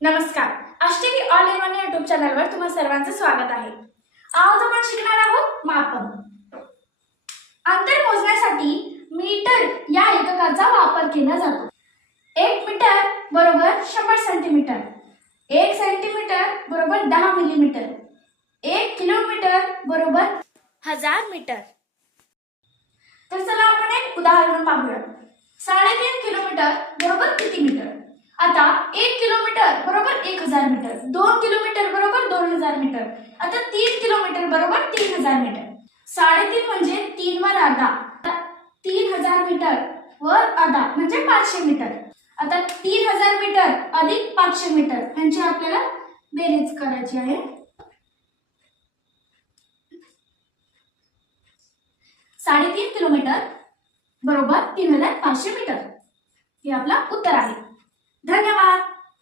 नमस्कार. अष्टकी all in one YouTube चॅनलवर तुम्हा सर्वांचं स्वागत आहे. आज आपण शिकणार आहोत मापन. अंतर मोजण्यासाठी मीटर या एककाचा वापर केला जातो. एक मीटर बरोबर शंभर सेंटीमीटर एक सेंटीमीटर बरोबर दहा मिलीमीटर एक किलोमीटर बरोबर हजार मीटर तर चला आपण एक उदाहरण पाहूया. साडेतीन किलोमीटर बरोबर किती आता एक किलोमीटर बरोबर एक हजार मीटर दोन किलोमीटर बरोबर दोन हजार मीटर आता तीन किलोमीटर बरोबर तीन हजार मीटर. साडेतीन म्हणजे तीन वर अर्धा आता तीन हजार मीटर वर अर्धा म्हणजे पाचशे मीटर. आता तीन हजार मीटर अधिक पाचशे मीटर यांची आपल्याला बेरीज करायची आहे. साडेतीन किलोमीटर बरोबर तीन हजार पाचशे मीटर. हे आपलं उत्तर आहे.